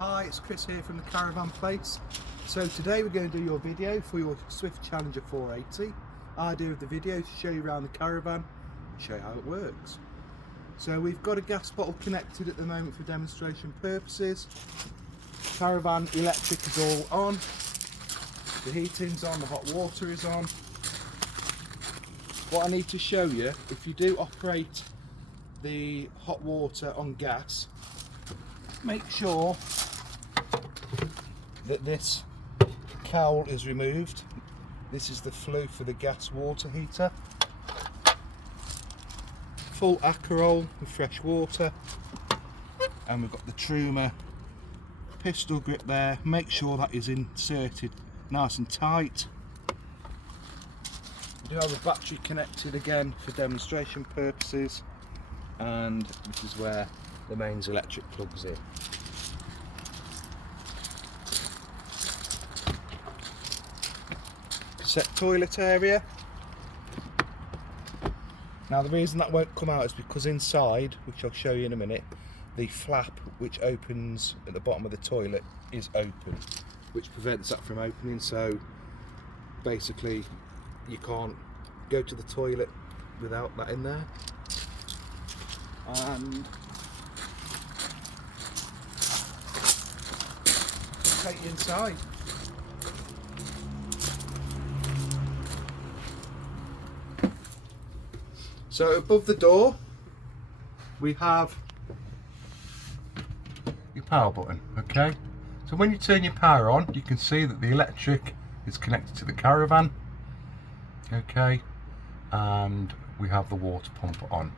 Hi, it's Chris here from the Caravan Place. So today we're going to do your video for your Swift Challenger 480. Idea of the video to show you around the caravan and show you how it works. So we've got a gas bottle connected at the moment for demonstration purposes. Caravan electric is all on. The heating's on, the hot water is on. What I need to show you, if you do operate the hot water on gas, make sure that this cowl is removed. This is the flue for the gas water heater. Full Aperol with fresh water, and we've got the Truma pistol grip there. Make sure that is inserted nice and tight. We do have a battery connected again for demonstration purposes, and this is where the mains electric plugs in. Set toilet area. Now the reason that won't come out is because inside, which I'll show you in a minute, the flap which opens at the bottom of the toilet is open, which prevents that from opening, so basically you can't go to the toilet without that in there. And take you inside. So above the door we have your power button, okay? So when you turn your power on, you can see that the electric is connected to the caravan, okay? And we have the water pump on.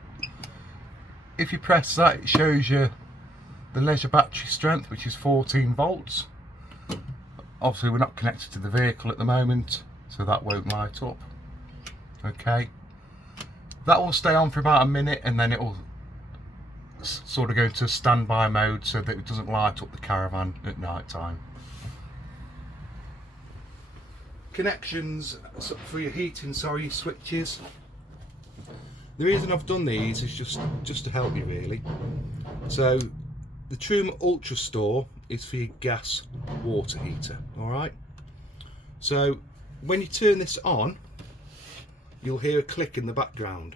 If you press that, it shows you the leisure battery strength, which is 14 volts. Obviously we're not connected to the vehicle at the moment, so that won't light up, okay? That will stay on for about a minute, and then it will sort of go into standby mode so that it doesn't light up the caravan at night time. Connections for your heating, switches. The reason I've done these is just to help you really. So the Truma Ultra Store is for your gas water heater, alright? So when you turn this on, you'll hear a click in the background.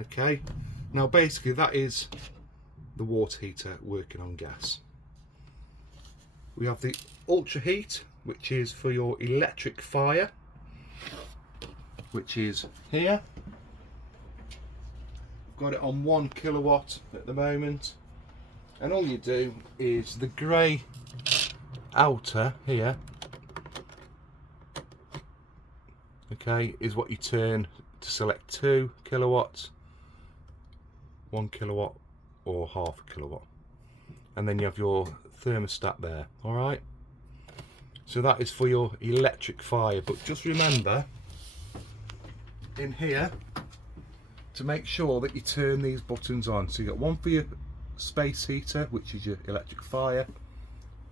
Okay, now basically that is the water heater working on gas. We have the Ultra Heat, which is for your electric fire, which is here. Got it on 1 kilowatt at the moment, and all you do is the grey outer here, okay, is what you turn to select 2 kilowatts, 1 kilowatt, or half a kilowatt, and then you have your thermostat there. All right, so that is for your electric fire, but just remember in here to make sure that you turn these buttons on. So you got one for your space heater, which is your electric fire,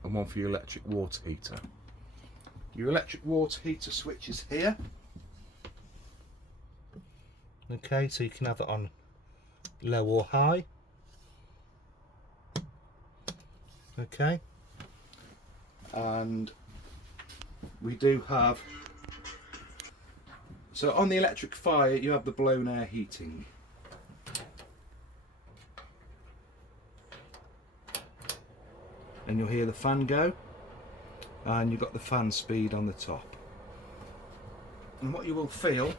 and one for your electric water heater. Your electric water heater switch is here. Okay, so you can have it on low or high. Okay, and we do have, so on the electric fire you have the blown air heating. And you'll hear the fan go, and you've got the fan speed on the top. And what you will feel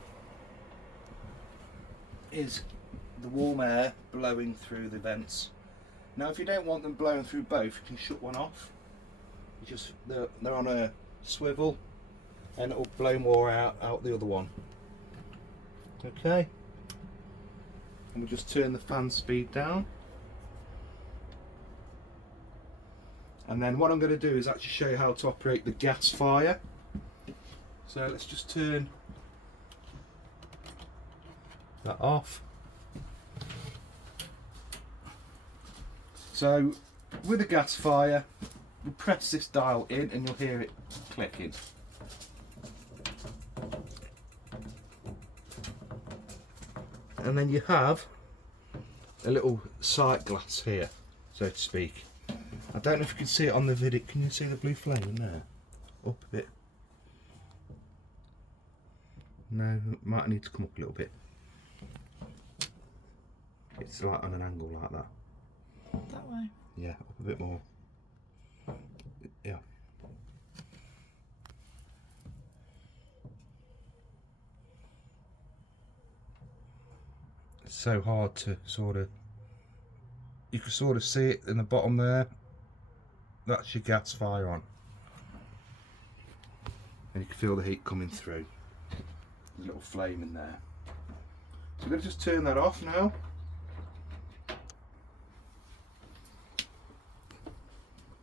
is the warm air blowing through the vents. Now if you don't want them blowing through both, you can shut one off. They're on a swivel, and it will blow more out the other one. Okay, and we'll just turn the fan speed down, and then what I'm going to do is actually show you how to operate the gas fire. So let's just turn that off. So with a gas fire, you press this dial in and you'll hear it clicking. And then you have a little sight glass here, so to speak. I don't know if you can see it on the video. Can you see the blue flame in there? Up a bit. No, might need to come up a little bit. It's like on an angle like that. That way? Yeah, up a bit more. Yeah. It's so hard to sort of, you can sort of see it in the bottom there. That's your gas fire on. And you can feel the heat coming through. There's a little flame in there. So we're going to just turn that off now.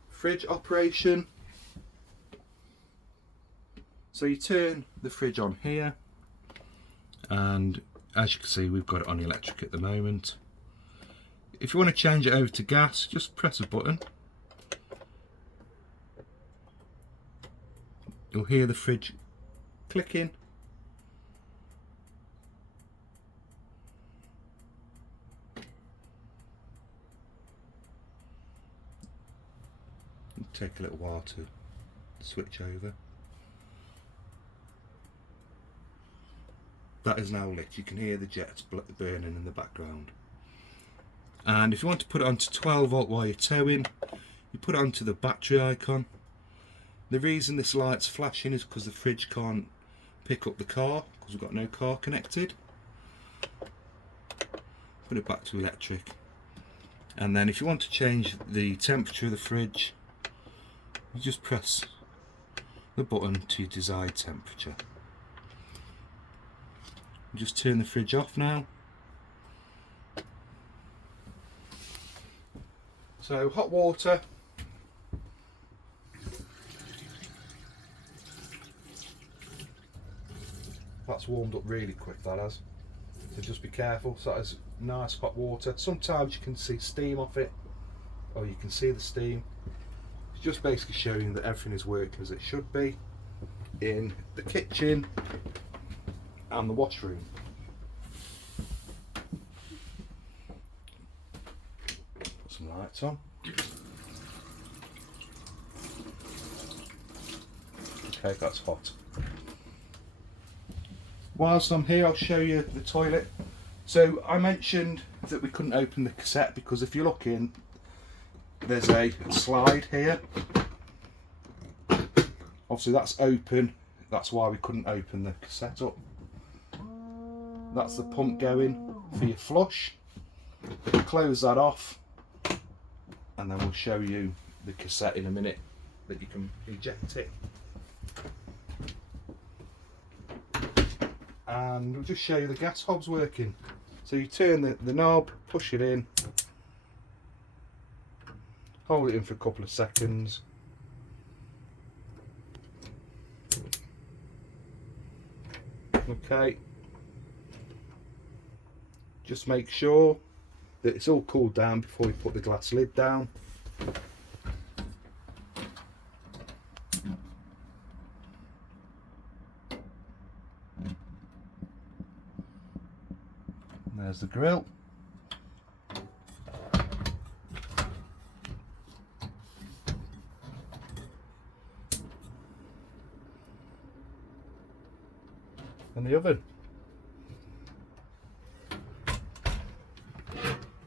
Fridge operation. So you turn the fridge on here, and as you can see, we've got it on electric at the moment. If you want to change it over to gas, just press a button. You'll hear the fridge clicking. It'll take a little while to switch over. That is now lit. You can hear the jets burning in the background. And if you want to put it onto 12 volt while you're towing, you put it onto the battery icon. The reason this light's flashing is because the fridge can't pick up the car, because we've got no car connected. Put it back to electric. And then if you want to change the temperature of the fridge, you just press the button to your desired temperature. Just turn the fridge off now. So hot water. That's warmed up really quick, that has. So just be careful. So that is nice hot water. Sometimes you can see steam off it, or you can see the steam. It's just basically showing that everything is working as it should be in the kitchen and the washroom. Put some lights on. Okay, that's hot. Whilst I'm here, I'll show you the toilet. So I mentioned that we couldn't open the cassette because if you look in, there's a slide here. Obviously that's open, that's why we couldn't open the cassette up. That's the pump going for your flush. Close that off, and then we'll show you the cassette in a minute that you can eject it. And we'll just show you the gas hobs working. So you turn the knob, push it in, hold it in for a couple of seconds. Okay. Just make sure that it's all cooled down before we put the glass lid down. And there's the grill. And the oven.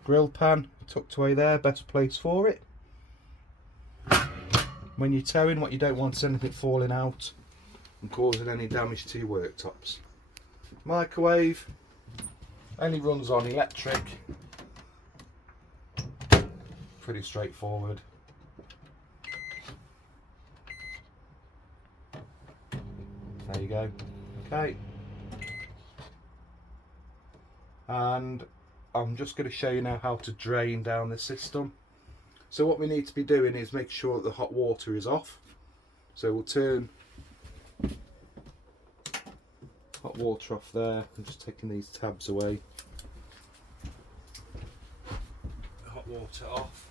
Grill pan tucked away there, better place for it. When you're towing, what you don't want is anything falling out and causing any damage to your worktops. Microwave only runs on electric. Pretty straightforward. There you go. Okay. And I'm just going to show you now how to drain down the system. So what we need to be doing is make sure that the hot water is off. So we'll turn hot water off there. I'm just taking these tabs away. Hot water off.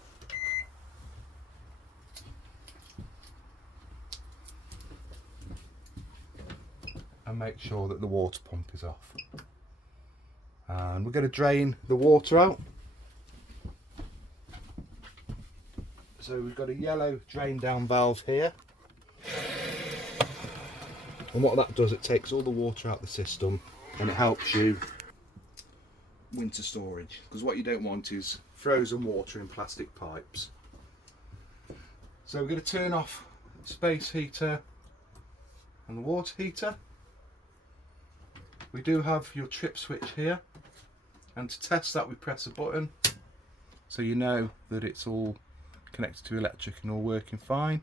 And make sure that the water pump is off. And we're going to drain the water out. So we've got a yellow drain down valve here, and what that does, it takes all the water out of the system and it helps you winter storage, because what you don't want is frozen water in plastic pipes. So we're going to turn off the space heater and the water heater. We do have your trip switch here, and to test that we press a button so you know that it's all connected to electric and all working fine.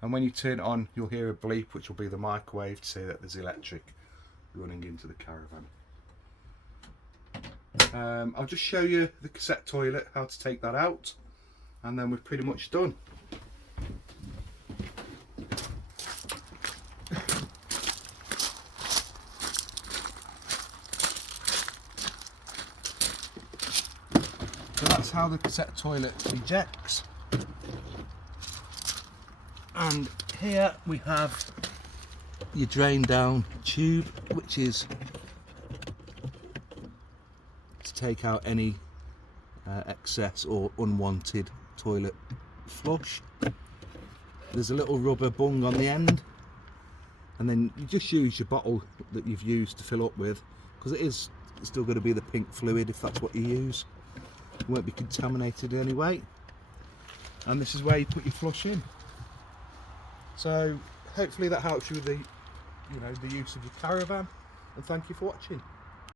And when you turn it on, you'll hear a bleep, which will be the microwave to say that there's electric running into the caravan. I'll just show you the cassette toilet, how to take that out, and then we're pretty much done. So that's how the cassette toilet ejects. And here we have your drain down tube, which is to take out any excess or unwanted toilet flush. There's a little rubber bung on the end, and then you just use your bottle that you've used to fill up with, because it is still going to be the pink fluid if that's what you use. It won't be contaminated in any way. And this is where you put your flush in. So hopefully that helps you with the use of your caravan, and thank you for watching.